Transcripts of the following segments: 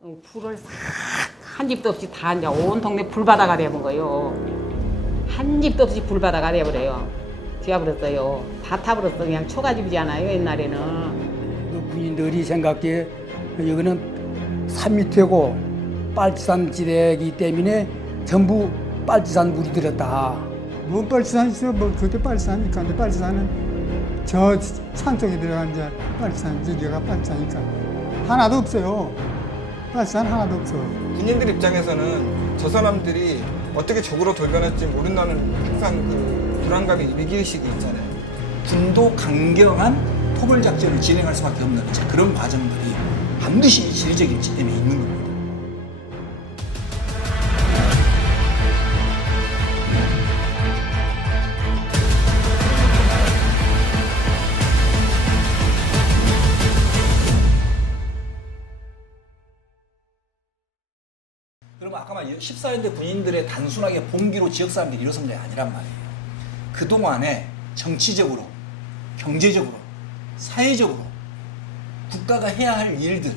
불을 싹 한 집도 없이 다 이제 온 동네 불바다가 되는 거예요. 한 집도 없이 불바다가 돼버려요. 되어버렸어요. 다 타버렸어. 그냥 초가집이잖아요, 옛날에는. 그 군인들이 생각해 여기는 산 밑이고 빨치산 지대이기 때문에 전부 빨치산 물이 들었다. 뭐 빨치산 있어요? 뭐 그때 빨치산이니까. 근데 빨치산은 저 산 쪽에 들어간 이제 빨치산이지. 여기가 빨치산이니까 하나도 없어요. 빨치산 하나도 없어. 군인들 입장에서는 저 사람들이 어떻게 적으로 돌변할지 모른다는 항상 그 불안감이 위기의식이 있잖아요. 군도 강경한 토벌 작전을 진행할 수밖에 없는 그런 과정들이 반드시 지리적 입지 때문에 있는 겁니다. 그러면 아까 말 14연대 군인들의 단순하게 봉기로 지역 사람들이 일어선 게 아니란 말이에요. 그동안에 정치적으로, 경제적으로, 사회적으로 국가가 해야 할 일들,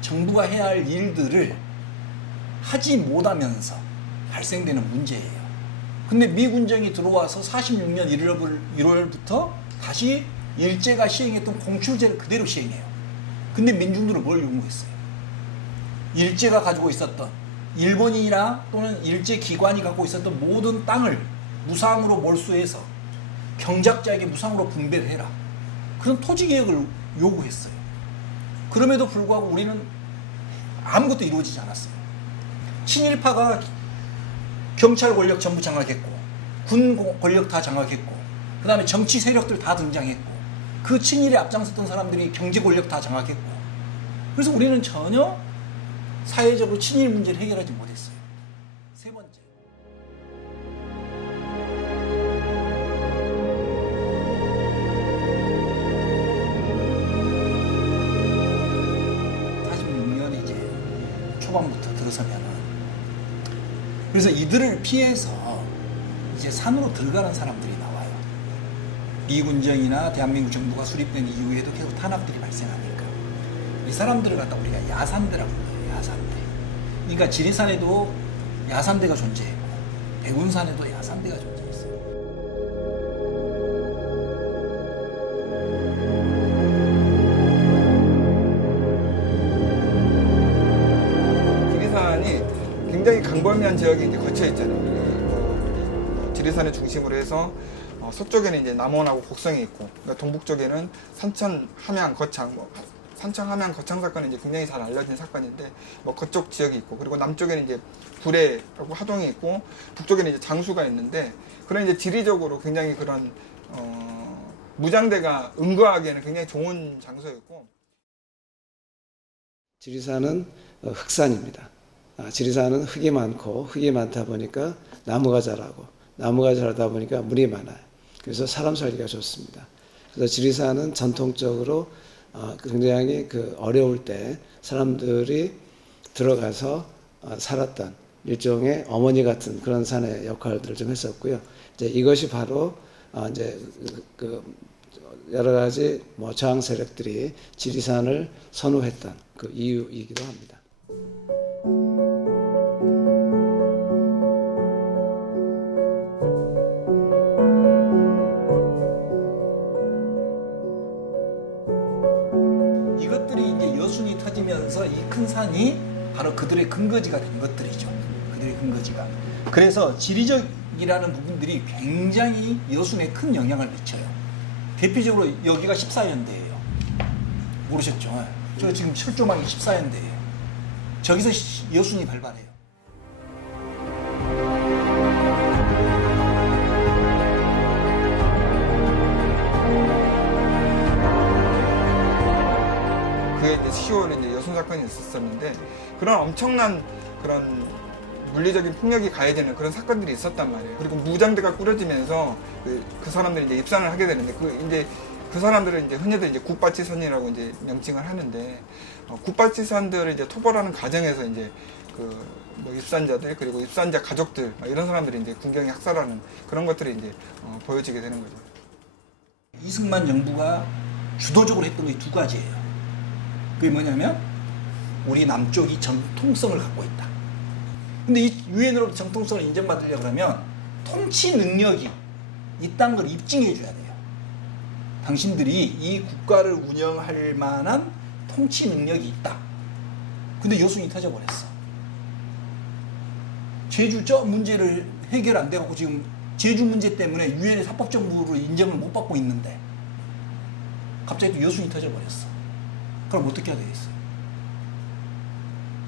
정부가 해야 할 일들을 하지 못하면서 발생되는 문제예요. 근데 미군정이 들어와서 46년 1월부터 다시 일제가 시행했던 공출제를 그대로 시행해요. 근데 민중들은 뭘 요구했어요? 일제가 가지고 있었던 일본인이나 또는 일제 기관이 갖고 있었던 모든 땅을 무상으로 몰수해서 경작자에게 무상으로 분배를 해라. 그런 토지개혁을 요구했어요. 그럼에도 불구하고 우리는 아무것도 이루어지지 않았어요. 친일파가 경찰 권력 전부 장악했고 군 권력 다 장악했고 그 다음에 정치 세력들 다 등장했고 그 친일에 앞장섰던 사람들이 경제 권력 다 장악했고 그래서 우리는 전혀 사회적으로 친일 문제를 해결하지 못했어요. 세 번째. 이제 초반부터 들어서면은 그래서 이들을 피해서 이제 산으로 들어가는 사람들이 나와요. 미군정이나 대한민국 정부가 수립된 이후에도 계속 탄압들이 발생하니까 이 사람들을 갖다 우리가 야산대라고 불러요. 야산대. 그러니까 지리산에도 야산대가 존재했고 백운산에도 야산대가 존재했어요. 지리산이 굉장히 강범위한 지역이 이제 거쳐 있잖아요. 지리산을 중심으로 해서 서쪽에는 이제 남원하고 곡성이 있고, 그러니까 동북쪽에는 산천, 함양, 거창, 산청, 함양, 거창 사건은 이제 굉장히 잘 알려진 사건인데, 그쪽 지역이 있고, 그리고 남쪽에는 이제 구례하고 하동이 있고, 북쪽에는 이제 장수가 있는데, 그런 이제 지리적으로 굉장히 그런 무장대가 응거하기에는 굉장히 좋은 장소였고. 지리산은 흑산입니다. 지리산은 흙이 많고 흙이 많다 보니까 나무가 자라고 나무가 자라다 보니까 물이 많아요. 그래서 사람 살기가 좋습니다. 그래서 지리산은 전통적으로 굉장히 어려울 때 사람들이 들어가서 살았던 일종의 어머니 같은 그런 산의 역할들을 좀 했었고요. 이제 이것이 바로 이제 여러 가지 저항 세력들이 지리산을 선호했던 그 이유이기도 합니다. 이것들이 이제 여순이 터지면서 이 큰 산이 바로 그들의 근거지가 된 것들이죠. 그들의 근거지가. 그래서 지리적이라는 부분들이 굉장히 여순에 큰 영향을 미쳐요. 대표적으로 여기가 14연대예요. 모르셨죠? 저 지금 철조망이 14연대예요. 저기서 여순이 발발해요. 그게 이제 10월에 이제 여순 사건이 있었었는데, 그런 엄청난 그런 물리적인 폭력이 가해지는 그런 사건들이 있었단 말이에요. 그리고 무장대가 꾸려지면서 그 사람들이 이제 입산을 하게 되는데, 그 사람들은 이제 흔히들 이제 굿바치선이라고 이제 명칭을 하는데, 굿바치선들을 이제 토벌하는 과정에서 이제 입산자들, 그리고 입산자 가족들, 이런 사람들이 이제 군경에 학살하는 그런 것들이 이제 보여지게 되는 거죠. 이승만 정부가 주도적으로 했던 게 두 가지예요. 그게 뭐냐면 우리 남쪽이 정통성을 갖고 있다. 근데 이 유엔으로부터 정통성을 인정받으려고 그러면 통치 능력이 있다는 걸 입증해 줘야 돼요. 당신들이 이 국가를 운영할 만한 통치 능력이 있다. 근데 여순이 터져버렸어. 제주 저 문제를 해결 안 돼갖고 지금 제주 문제 때문에 유엔의 사법정부로 인정을 못 받고 있는데 갑자기 또 여순이 터져버렸어. 그럼 어떻게 해야 되겠어요?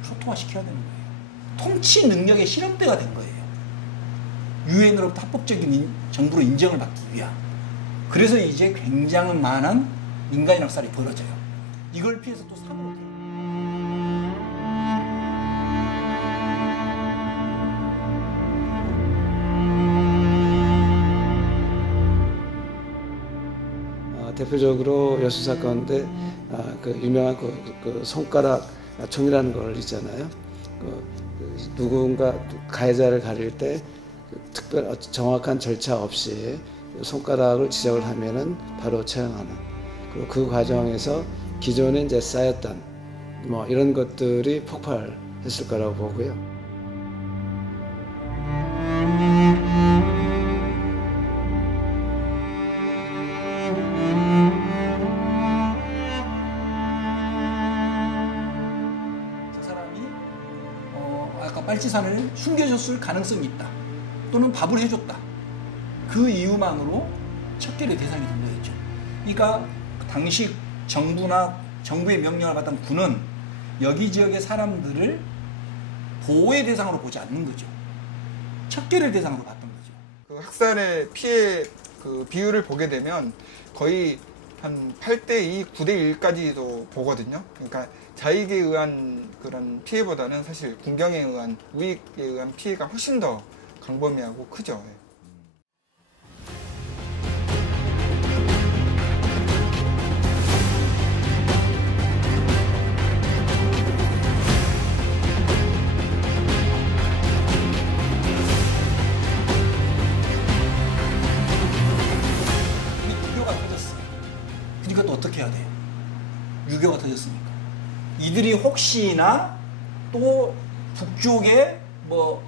초토화시켜야 되는 거예요. 통치 능력의 실험대가 된 거예요. 유엔으로부터 합법적인 정부로 인정을 받기 위한. 그래서 이제 굉장히 많은 민간인 학살이 벌어져요. 이걸 피해서 또 산으로 들어가요. 대표적으로 여수 사건인데 그 유명한 그 손가락 총이라는 걸 있잖아요. 누군가 가해자를 가릴 때 특별 정확한 절차 없이 손가락을 지적을 하면은 바로 처형하는. 그리고 그 과정에서 기존에 이제 쌓였던 뭐 이런 것들이 폭발했을 거라고 보고요. 아까 빨치산을 숨겨줬을 가능성이 있다. 또는 밥을 해줬다. 그 이유만으로 척결의 대상이 된 거였죠. 그러니까 당시 정부나 정부의 명령을 받던 군은 여기 지역의 사람들을 보호의 대상으로 보지 않는 거죠. 척결의 대상으로 봤던 거죠. 그 학살의 피해 그 비율을 보게 되면 거의 한 8대2, 9대1까지도 보거든요. 그러니까 자익에 의한 그런 피해보다는 사실 군경에 의한 우익에 의한 피해가 훨씬 더 광범위하고 크죠. 유교가 터졌어요. 그러니까 또 어떻게 해야 돼요? 유교가 터졌으니까. 이들이 혹시나 또 북쪽에 뭐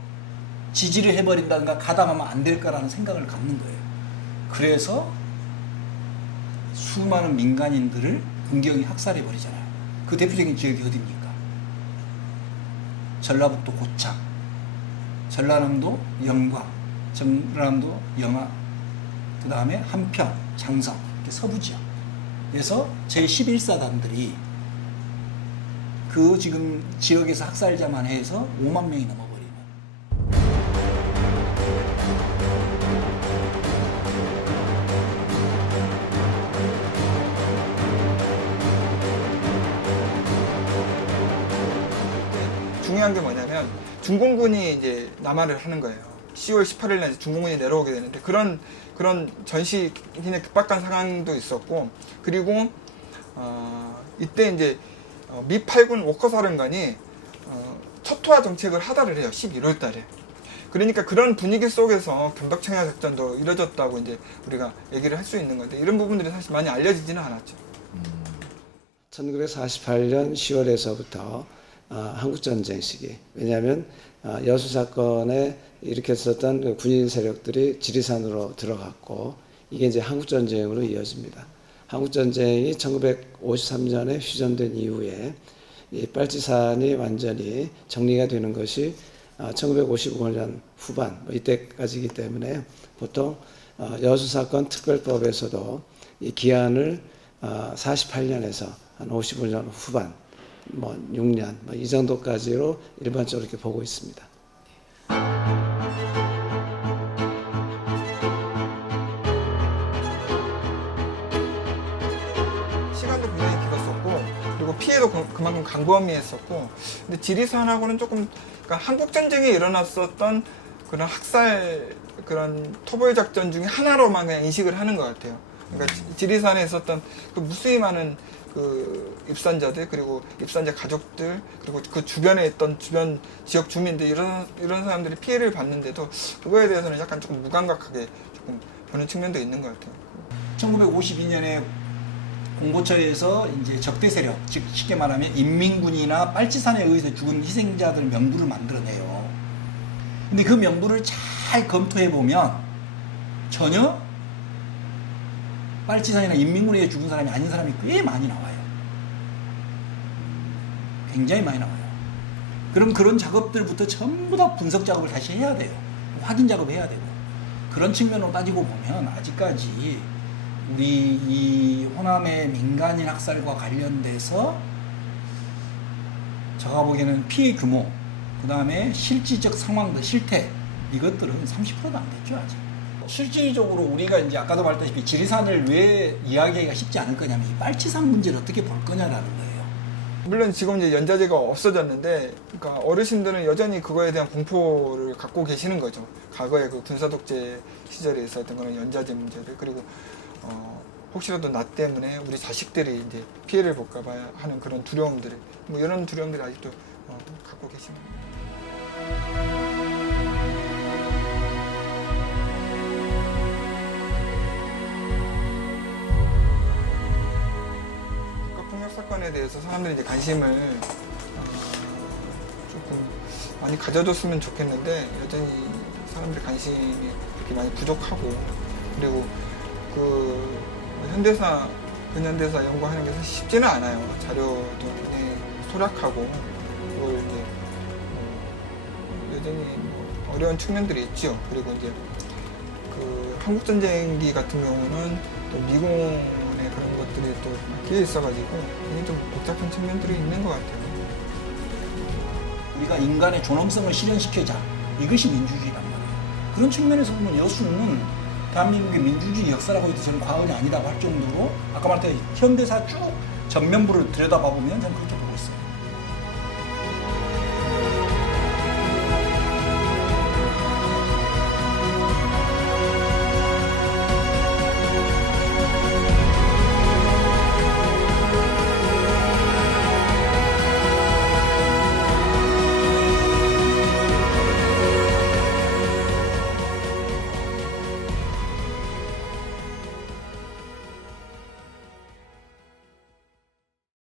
지지를 해버린다든가 가담하면 안 될까라는 생각을 갖는 거예요. 그래서 수많은 민간인들을 군경이 학살해버리잖아요. 그 대표적인 지역이 어디입니까? 전라북도 고창, 전라남도 영광, 전라남도 영화, 그 다음에 한평, 장성, 서부 지역에서 제11사단들이 그 지금 지역에서 학살자만 해서 5만 명이 넘어버리는. 중요한 게 뭐냐면 중공군이 이제 남하를 하는 거예요. 10월 18일 날 중공군이 내려오게 되는데 그런 전시인의 급박한 상황도 있었고, 그리고 이때 이제 미 8군 워커사령관이 초토화 정책을 하달을 해요. 11월 달에. 그러니까 그런 분위기 속에서 경박청야 작전도 이뤄졌다고 이제 우리가 얘기를 할 수 있는 건데, 이런 부분들이 사실 많이 알려지지는 않았죠. 1948년 10월에서부터 한국전쟁 시기, 왜냐하면 여수 사건에 일으켰었던 그 군인 세력들이 지리산으로 들어갔고, 이게 이제 한국전쟁으로 이어집니다. 한국전쟁이 1953년에 휴전된 이후에 이 빨치산이 완전히 정리가 되는 것이 1955년 후반 이때까지이기 때문에 보통 여수 사건 특별법에서도 이 기한을 48년에서 한 55년 후반, 6년 이 정도까지로 일반적으로 이렇게 보고 있습니다. 시간도 굉장히 길었었고, 그리고 피해도 그만큼 광범위했었고, 근데 지리산하고는 조금, 그러니까 한국 전쟁에 일어났었던 그런 학살, 그런 토벌 작전 중에 하나로만 그냥 인식을 하는 것 같아요. 그러니까 지리산에 있었던 그 무수히 많은 그 입산자들, 그리고 입산자 가족들, 그리고 그 주변에 있던 주변 지역 주민들, 이런 사람들이 피해를 봤는데도 그거에 대해서는 약간 조금 무감각하게 조금 보는 측면도 있는 것 같아요. 1952년에 공보처에서 이제 적대 세력, 즉 쉽게 말하면 인민군이나 빨치산에 의해서 죽은 희생자들 명부를 만들어내요. 근데 그 명부를 잘 검토해 보면 전혀 빨치산이나 인민군에 의해 죽은 사람이 아닌 사람이 꽤 많이 나와요. 굉장히 많이 나와요. 그럼 그런 작업들부터 전부 다 분석 작업을 다시 해야 돼요. 확인 작업을 해야 되고. 그런 측면으로 따지고 보면 아직까지 우리 이 호남의 민간인 학살과 관련돼서 제가 보기에는 피해 규모, 그 다음에 실질적 상황들, 실태, 이것들은 30%도 안 됐죠, 아직. 실질적으로 우리가 이제 아까도 말했다시피 지리산을 왜 이야기하기가 쉽지 않을 거냐면 이 빨치산 문제를 어떻게 볼 거냐라는 거예요. 물론 지금 이제 연자제가 없어졌는데, 그러니까 어르신들은 여전히 그거에 대한 공포를 갖고 계시는 거죠. 과거에 그 군사독재 시절에 있었던 그런 연자제 문제를. 그리고 혹시라도 나 때문에 우리 자식들이 이제 피해를 볼까봐 하는 그런 두려움들을, 뭐 이런 두려움들을 아직도 갖고 계십니다. 폭력 사건에 대해서 사람들이 이제 관심을 조금 많이 가져줬으면 좋겠는데 여전히 사람들의 관심이 그렇게 많이 부족하고, 그리고 그 현대사, 근현대사 연구하는 게 사실 쉽지는 않아요. 자료도 굉장히 소략하고, 그걸 이제 여전히 어려운 측면들이 있죠. 그리고 이제 그 한국전쟁기 같은 경우는 또 미군의 그런 것들이 또 끼어 있어가지고 굉장히 좀 복잡한 측면들이 있는 것 같아요. 우리가 인간의 존엄성을 실현시키자, 이것이 민주주의란 말이에요. 그런 측면에서 보면 여수는 대한민국의 민주주의 역사라고 해도 저는 과언이 아니다고 할 정도로 아까 말했던 현대사 쭉 전면부를 들여다봐보면 저는 그렇게